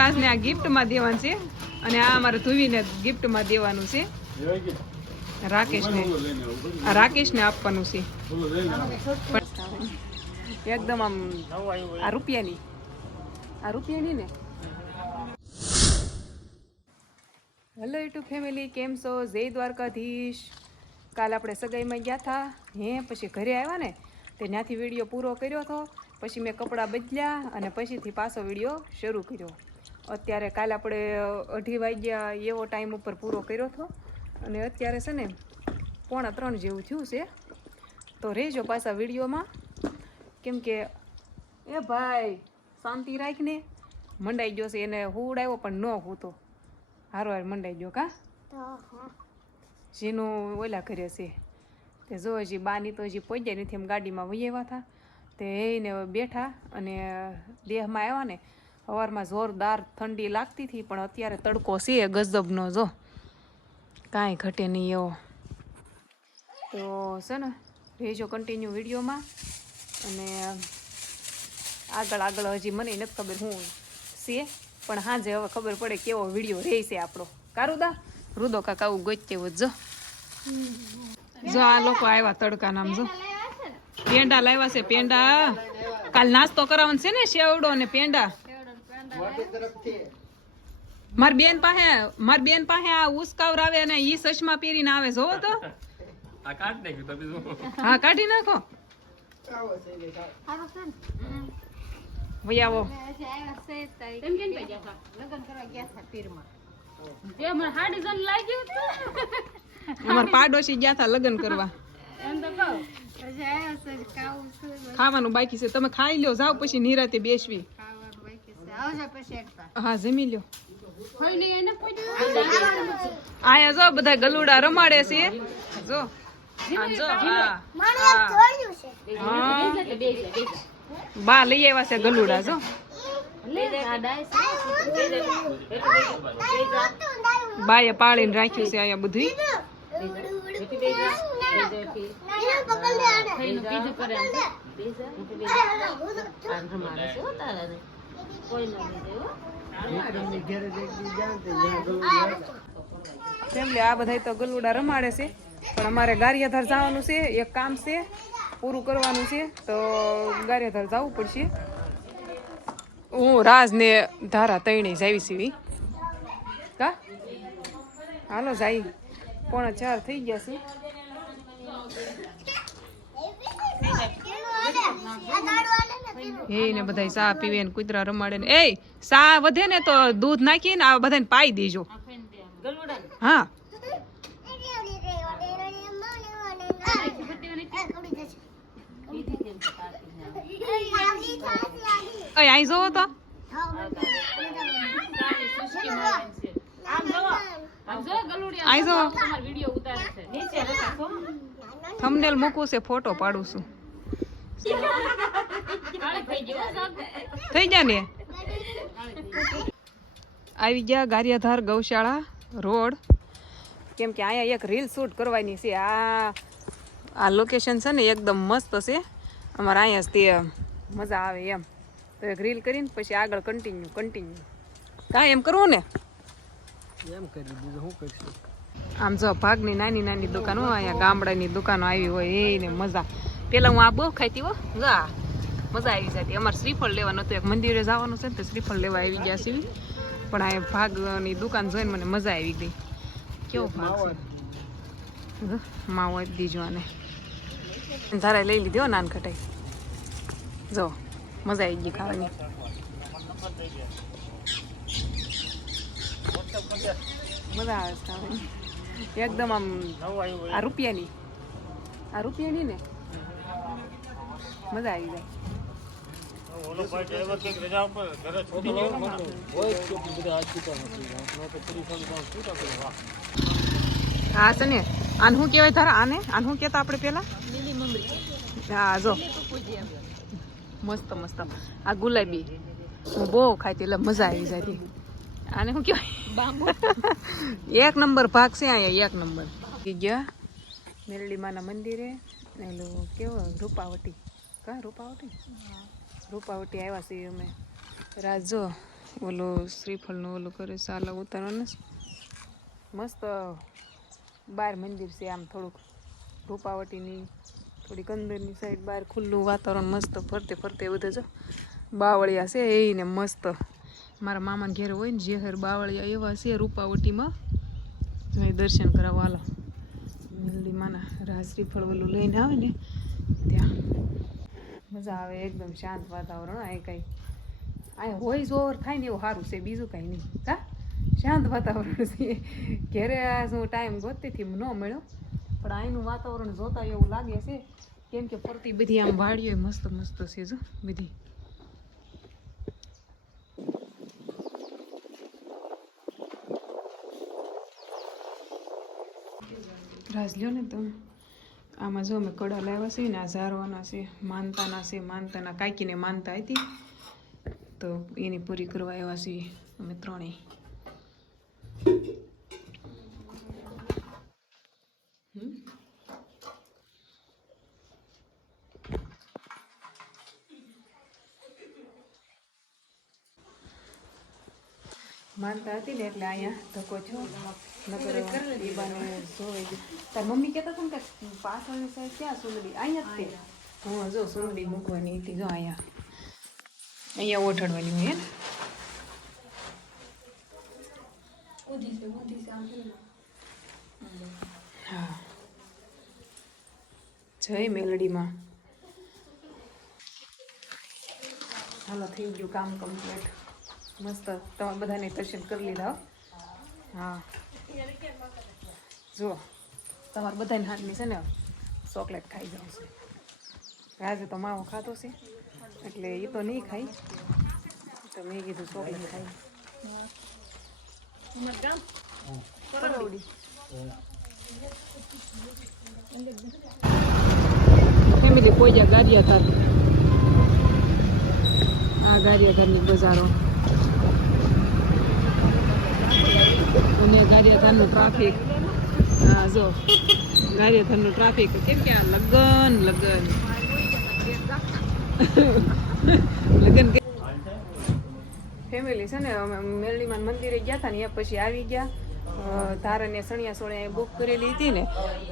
રાજને આ ગિફ્ટમાં દેવાનું છે અને આ અમારે ધુવીને ગિફ્ટમાં દેવાનું છે. રાકેશને. રાકેશને આપવાનું છે. એકદમ આમ આ રૂપિયાની. આ રૂપિયાની ને. હેલો યુટ્યુબ ફેમિલી કેમ છો? જય દ્વારકાધીશ. કાલ આપણે સગાઈમાં ગયા હતા હે, પછી ઘરે આવ્યા ને, તે ત્યાંથી વીડિયો પૂરો કર્યો હતો પછી મેં કપડાં બદલ્યા અને પછીથી પાછો વીડિયો શરૂ કર્યો. અત્યારે કાલે આપણે અઢી વાગ્યા એવો ટાઈમ ઉપર પૂરો કર્યો હતો. અને અત્યારે છે ને પોણા ત્રણ જેવું થયું છે. તો રહેજો પાછા વિડીયોમાં. કેમ કે, એ ભાઈ, શાંતિ રાખીને. મંડાઈ ગયો છે, એને હુડાવ્યો પણ ન હૂતો. હારો હાર મંડાઈ ગયો કા? જેનું ઓલા કરે છે. તે જો હજી બાની તો હજી પહોંચ્યા નથી, એમ ગાડીમાં વહી આવ્યા હતા. તે એને બેઠા અને દેહમાં આવ્યા ને સવારમાં જોરદાર ઠંડી લાગતી હતી, પણ અત્યારે તડકો છે ગજબનો જો. કાંઈ ઘટે નહીં એવો. તો છે ને, રહેજો કન્ટિન્યુ વિડીયોમાં. અને આગળ આગળ હજી મને નથી ખબર હું છે, પણ હાજે હવે ખબર પડે કેવો વીડિયો રહેશે આપણો. કારુદા, રુદો કાકા આવું ગોચતે જો. જો આ લોકો આવ્યા તડકા નામ જો. પેંડા લાવ્યા છે, પેંડા. કાલ નાસ્તો કરાવવાનો છે ને શેવડો અને પેંડા. મારી બેન પાસે મારી બેન પાસે આ ઉસકાવર આવે અને ઈ સચમાં પહેરીને આવે જોવો તો. આ કાઢ નાખ્યું તમે જો હા કાઢી નાખો. ભાઈ આવો. અમાર પાડોશી ગયા હતા લગ્ન કરવા. ખાવાનું બાકી છે. તમે ખાઈ લ્યો જાઓ પછી નિરાતે બેસવી. હા જમી લ્યો. આયા જો બધા ગલુડા રમાડે છે. જો. જો હા. હા. બા લઈ આવ્યા છે ગલુડા જો. બાએ પાળીને રાખ્યું છે અહીંયા બધું ફેમિલી આ બધા તો ગલુડા રમાડે છે. પણ અમારે ગારિયાધાર જવાનું છે એક કામ છે પૂરું કરવાનું છે તો ગારિયાધાર જવું પડશે. હું રાજ ને ધારા તૈણી જાવી સીવી. કા? હાલો જાય. પોણા ચાર થઈ ગયા છે. એ ને બધા સા પીવે ને કૂતરા રમાડે ને. એ સા વધે ને તો દૂધ નાખીને આ બધાને પાઈ દેજો. હા. અય અહીં જોવો તો. જોવો. થંબનેલ છે. ફોટો પાડું છું. થઈ ગયા ને. આવી ગયા ગારિયાધાર ગૌશાળા રોડ. કેમ કે અહીંયા એક રીલ શૂટ કરવાની છે. આ આ લોકેશન છે ને એકદમ મસ્ત છે. અમારે અહીંયા જ તે મજા આવે એમ. તો એક રીલ કરીને પછી આગળ કન્ટિન્યુ કન્ટિન્યુ કાંઈ એમ કરવું ને? એમ કરી દીધું શું કરશું? આમ જો ભાગની નાની નાની દુકાનો અહીંયા ગામડાની દુકાનો આવી હોય એને મજા. પેલા હું આ બહુ ખાઈતી હો, જા. મજા આવી જતી. અમારે શ્રીફળ લેવાનું હતું, એક મંદિરે જવાનું છે ને તો શ્રીફળ લેવા આવી ગયા છીએ. પણ આ ભાગની દુકાન જોઈને મને મજા આવી ગઈ. કેવો ભાગ છે? માવો દીજો આને. તારે લઈ લીધો નાન નાનખટાઈ જો, મજા આવી ગઈ ખાવાની. મજા આવે એકદમ આમ, આ રૂપિયાની. આ રૂપિયાની ને? મજા આવી જાય. હા છે ને આને કહેવાય તારા? આને? આને શું કહેતા આપણે પેલા હા જો. મસ્ત મસ્ત. આ ગુલાબી. હું બહુ ખાતી એટલે મજા આવી જતી આને શું કહેવાય? એક નંબર ભાગ છે અહીંયા એક નંબર. ગયા મેરડી માના મંદિરે. એલું કેવો? રૂપાવટી. કા રૂપાવટી? રૂપાવટી આવ્યા છીએ અમે. રાજો ઓલો શ્રીફળનું ઓલું કરે સાલા ઉતારવાનું. મસ્ત બાર મંદિર છે આમ થોડુંક. રૂપાવટીની થોડીક અંદરની સાઈડ બહાર ખુલ્લું વાતાવરણ મસ્ત ફરતે ફરતે બધે જો. બાવળિયા છે એને મસ્ત. મારા મામાને ઘેર હોય ને ઝેહર બાવળિયા એવા છે રૂપાવટીમાં. દર્શન કરાવવા હાલો. માના. રાજ ફળવલું લઈને આવે ને, ત્યાં. મજા આવે એકદમ શાંત વાતાવરણ અહીં કંઈ. આ વોઇસ ઓવર થાય ને એવું સારું છે, બીજું કાંઈ નહીં. કા? શાંત વાતાવરણ છે. ઘેરે આ શું ટાઈમ ગોતતીથી ન મળ્યો. પણ અહીંનું વાતાવરણ જોતા એવું લાગે છે, કેમ કે ફરતી બધી આમ વાડીઓ મસ્ત મસ્ત છે જો બધી. ને તમે. આમાં જો અમે કડા લાવ્યા છે ને, આ ઝારવાના છે, માનતાના છે, માનતાના કાકીને માનતા હતી. તો એની પૂરી કરવા આવ્યા છીએ અમે ત્રણેય. માનતા હતી ને એટલે અહીંયા ધક્કો છો જોવે તાર મમ્મી કહેતા હતા ને કે પાછળની સાઈડ ક્યાં સુંદડી અહીંયા જ તે હા જો સુંદડી મૂકવાની હતી જો અહીંયા અહીંયા ઓઠડવાની હોય ને હા જય મેલડીમાં હાલો થઈ ગયું કામ કમ્પ્લીટ મસ્ત. તમારે બધાને દર્શન કરી લીધા હા. જુઓ. તમારે બધાને હાથની છે ને ચોકલેટ ખાઈ જાઉં છે. રાજે તો માવો ખાતો છે. એટલે એ તો નહીં ખાઈ. તો મેં કીધું ચોકલેટ ખાઈ. ફેમિલી પોજા હતા આ ગારિયાધારની બજારો. અને ગારિયાધારનું ટ્રાફિક. હા જો, ગારિયાધારનું ટ્રાફિક. કેમ કે આ લગન લગન. લગન ફેમિલી છે ને, અમે મેરડીમાં મંદિરે ગયા હતા ને એ પછી આવી ગયા. ધારને સણિયા સોળિયા બુક કરેલી હતી ને,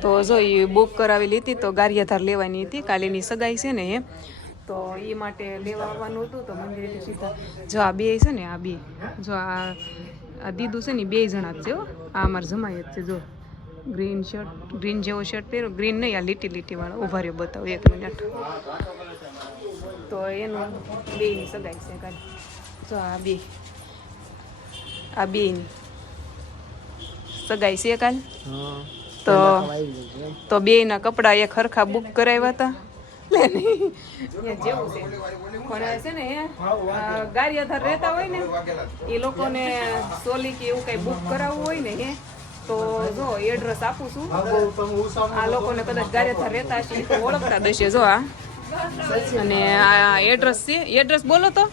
તો જો એ બુક કરાવેલી હતી, તો ગારિયાધાર લેવાની હતી. કાલેની સગાઈ છે ને એ. તો એ માટે લેવા આવવાનું હતું, તો મંદિરેથી સીધા. જો આ બે છે ને, આ બે. જો આ આ દીદું છે ને બે જણા જ છે હો. આ અમારા જમાય જ છે જો. ગ્રીન શર્ટ ગ્રીન જેવો શર્ટ પહેરો ગ્રીન નહીં આ લીટી લીટી વાળો. ઊભા રહ્યો બતાવો એક મિનિટ તો એનું બેની સગાઈ છે કાલે. જો આ બે આ બેની સગાઈ છે કાલ. તો તો બેયના કપડાં એક હરખા બુક કરાવ્યા હતા. લે નહીં. જેવું છે. પણ છે ને ગારિયાધાર રહેતા હોય ને એ લોકોને સોલી કે એવું કઈ બુક કરાવવું હોય ને એ તો જો એડ્રેસ આપું છું. આ લોકોને કદાચ ગારિયાધાર રહેતા હશે તો ઓળખતા દશે જો આ. અને આ એડ્રેસ છે એડ્રેસ બોલો તો.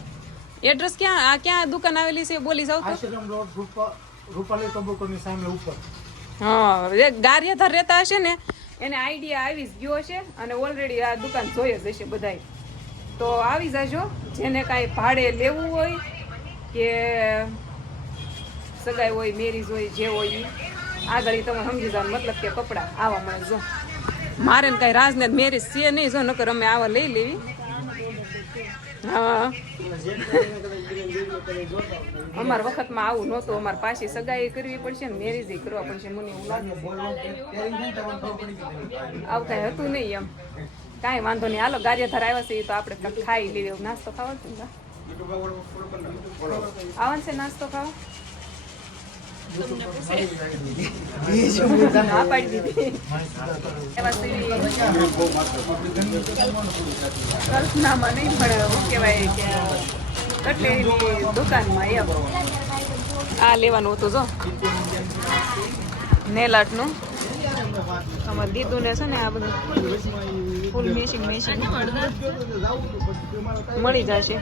એડ્રેસ ક્યાં આ ક્યાં દુકાન આવેલી છે બોલી જાવ તો રૂપાલી તંબુકોની સામે ઉપર. હા ગારિયાધાર રહેતા હશે ને એને આઈડિયા આવી જ ગયો હશે અને ઓલરેડી આ દુકાન જોઈ જ હશે બધાય. તો આવી જજો, જેને કાંઈ ભાડે લેવું હોય કે સગાઈ હોય મેરીજ હોય, જે હોય ઈ, આગળ તમે સમજી જાવ મતલબ કે કપડાં આવા મળે જો. મારે ને કાંઈ રાજને મેરેજ છે નહીં જો, નકર અમે આવા લઈ લેવી. હા. અમાર વખતમાં આવું નહોતું. અમારે પાછી સગાઈ કરવી પડશે ને મેરેજ કરવા પડશે. મને એવું લાગે આવું કાંઈ હતું નહીં એમ. કાંઈ વાંધો નહીં. હાલો, ગારિયાધાર આવ્યા છે, એ તો આપણે ખાઈ લઈએ. નાસ્તો ખાવા છે આવન છે નાસ્તો ખાવા? કલ્પનામાં નહીં પણ શું કહેવાય કે કટલેરીની દુકાનમાં એમ. આ લેવાનું હતું જો. નેલ આર્ટનું અમારે દીદુને છે ને આ બધું ફૂલ મેશિંગ મેશિંગ મળી જશે.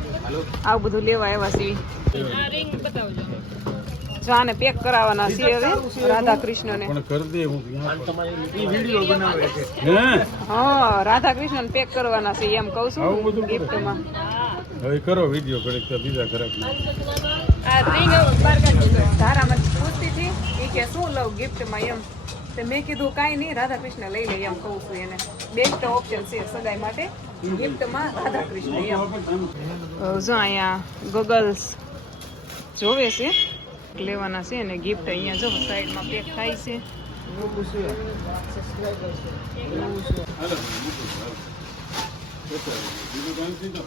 આવું બધું લેવા એવા સીવી જો આને પેક કરાવવાના છે હવે રાધા કૃષ્ણ ને કરી દે હું ઈ વિડિયો બનાવે છે. હે? હા રાધા કૃષ્ણને પેક કરવાના છે એમ કહું છું ગિફ્ટ કરો. હવે કરો વિડિયો ઘડીક તો બીજા ઘરે. આ ring ધારામાં પૂછતી હતી. એ કે શું લઉં ગિફ્ટમાં એમ? તે મેં કીધું કાંઈ નહીં રાધા કૃષ્ણ લઈ લઈએ એમ કહું છું એને. બેસ્ટ ઓપ્શન છે સગાઈ માટે. ગિફ્ટમાં રાધા કૃષ્ણ એમ જો અહીંયા ગોગલ્સ જોવે છે. લેવાના છે અને ગિફ્ટ અહીંયા જો સાઈડમાં પેક થાય છે. પેક કરવા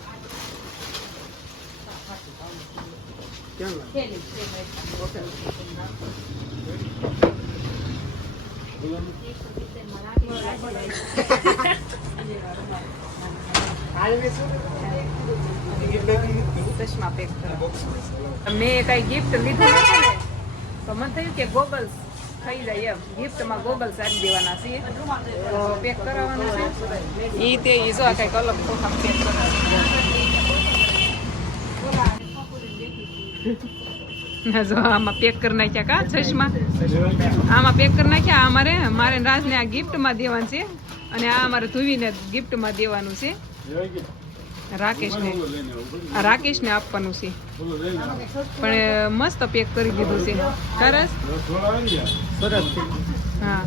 મેં કઈ ગિફ્ટ લીધું નથી ને, તો મને થયું કે ગોગલ્સ થઈ જાય એમ. ગિફ્ટમાં ગોગલ્સ આપી દેવાના છે. પેક કરાવવાનું છે. એ તે ઈ જો કંઈક અલગ પેક કરાવવાનું જો આમાં પેક કરી નાખ્યા કા, ચશ્મા? આમાં પેક કરી નાખ્યા અમારે મારે રાજને આ ગિફ્ટમાં દેવાનું છે. અને આ અમારે ધુવીને ગિફ્ટમાં દેવાનું છે. રાકેશને. રાકેશને આપવાનું છે. પણ મસ્ત પેક કરી દીધું છે. સરસ? હા.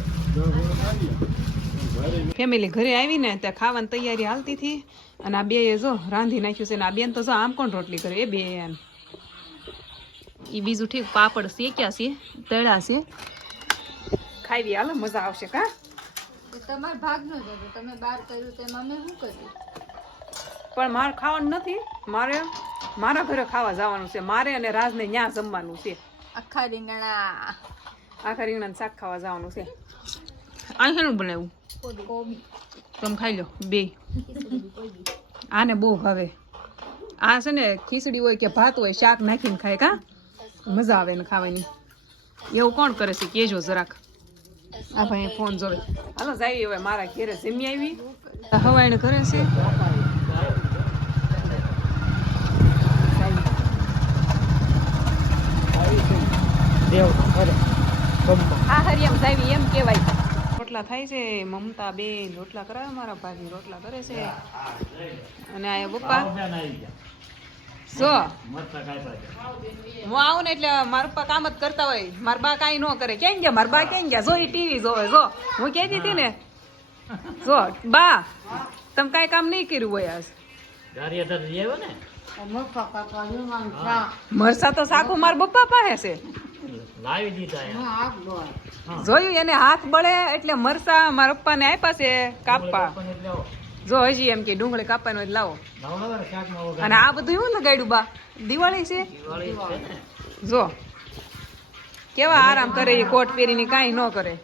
ફેમિલી ઘરે આવીને ત્યાં ખાવાની તૈયારી હાલતી હતી. અને આ બે જો રાંધી નાખ્યું છે. ને આ બેન તો જો આમ કોણ રોટલી કરે? એ બે એ બીજું ઠીક પાપડ શેક્યા છે તળ્યા છે ખાઈ હાલો મજા આવશે કા? તમારે ભાગ નો જ તમે બહાર કર્યું તો એમાં મેં શું કર્યું? પણ મારે ખાવાનું નથી. મારે મારા ઘરે ખાવા જવાનું છે. મારે અને રાજને ન્યા જમવાનું છે. આખા રીંગણા. આખા રીંગણાનું શાક ખાવા જવાનું છે. આ શેનું બનાવ્યું? કોબી તમે ખાઈ લો. બે. આને બહુ ભાવે. આ છે ને ખીચડી હોય કે ભાત હોય શાક નાખીને ખાય કા? મજા આવે ને ખાવાની. એવું કોણ કરે છે? કેજો જરાક. આ ભાઈ ફોન જોવે. હાલો જાય હવે મારા ઘેરે જમી આવી હવાઈને કરે છે. હા હરિયમ સાહેબ એમ કહેવાય. રોટલા થાય છે, મમતા બેન રોટલા કરાવે, મારા ભાભી રોટલા કરે છે. અને આ પપ્પા? જો હું આવું ને એટલે મારા પપ્પા કામ જ કરતા હોય. મારા બા કાંઈ ન કરે. કેમ ગયા? મારા બા કેમ ગયા? જો એ ટીવી જોવે જો. હું કહેતી હતી ને જો બા તમે કાંઈ કામ નહીં કર્યું હોય આજ. મરસા તો સાકુ મારા બપ્પા પાસે છે જોયું એને હાથ બળે એટલે મરસા મારા પપ્પાને આપ્યા છે કાપવા જો હજી એમ કે ડુંગળી કાપવાનો લાવો. અને આ બધું એવું લગાડ્યું બા? દિવાળી છે? જો. કેવા આરામ કરે એ કોટ પહેરીને કાંઈ ન કરે.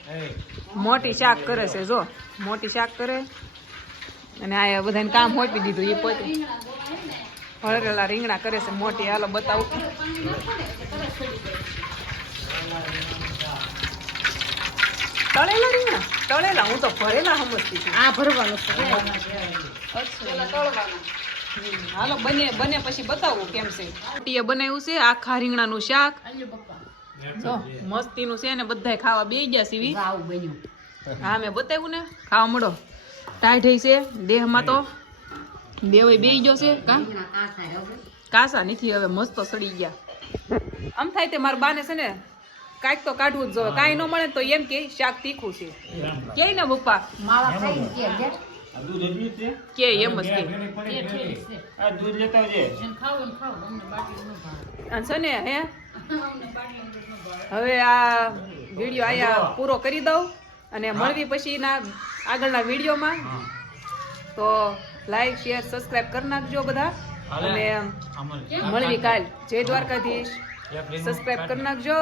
મોટી શાક કરે છે જો. મોટી શાક કરે. અને આ બધાને કામ હોપી દીધું એ પોતે. ભરેલા રીંગણા કરે છે મોટી. હાલો બતાવું. તળેલા રીંગણા? તળેલા હું તો ભરેલા સમજતી છું. આ ભરવાનું છે. હાલો બને બને પછી બતાવું કેમ છે? ટીએ બનાવ્યું છે આખા રીંગણાનું શાક. જો મસ્તીનું છે ને બધાય ખાવા બે ગયા સીવી હા મેં બતાવ્યું ને ખાવા મળો. ટાઈટ છે દેહમાં તો દેવાય બે ગયો છે કા? કાસા નથી હવે મસ્ત સડી ગયા. આમ થાય તે મારા બાને છે ને કાંઈક તો કાઢવું જ જોઈએ. કાંઈ ન મળે તો એમ કે શાક તીખું છે. કે ને પપ્પા? કે એમ જ કે. દૂધ લેતા આવજે. ને હે? હવે આ વીડિયો આયા પૂરો કરી દઉં અને મળવી પછીના આગળના વિડીયોમાં. તો લાઈક શેર સબસ્ક્રાઇબ કરી નાખજો બધા. અને મળવી કાલ. જય દ્વારકાધીશ. સબસ્ક્રાઇબ કરી નાખજો